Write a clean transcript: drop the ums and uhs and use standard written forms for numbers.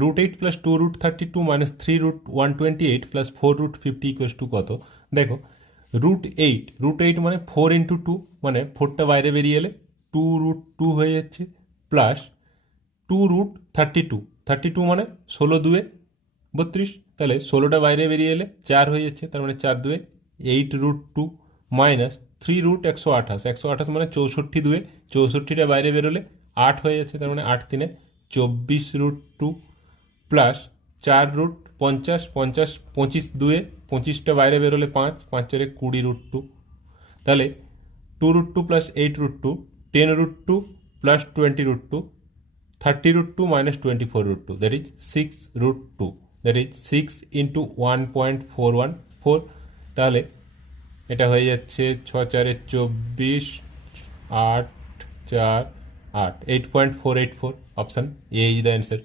Root 8 plus 2 root 32 minus 3 root 128 plus 4 root 50 equals to কত? দেখো root eight মানে 4 into 2, মানে 4টা বাইরে বেরিয়ে এলে 2 রুট 2 হয়ে যাচ্ছে, প্লাস 2 রুট 32 মানে 16 দুয়ে 32, তাহলে 16টা বাইরে বেরিয়ে এলে 4 হয়ে যাচ্ছে, তার মানে 4 দুয়ে 8 রুট 2 মাইনাস 3 রুট 128 মানে 64 দুয়ে 64টা বাইরে বেরোলে 8 হয়ে যাচ্ছে, তার মানে 8 3 24 রুট 2 প্লাস 4 রুট 50 25 দুয়ে 25টা বাইরে বেরোলে 5 5 4 20 রুট 2, তাহলে 2 root 2 plus 8 root 2 10 root 2 plus 20 root 2 30 root 2 minus 24 root 2, that is 6 root 2, that is 6 into 1.414, তাহলে এটা হয়ে যাচ্ছে 6 4 24 8 4 8 8.484, option A is the answer.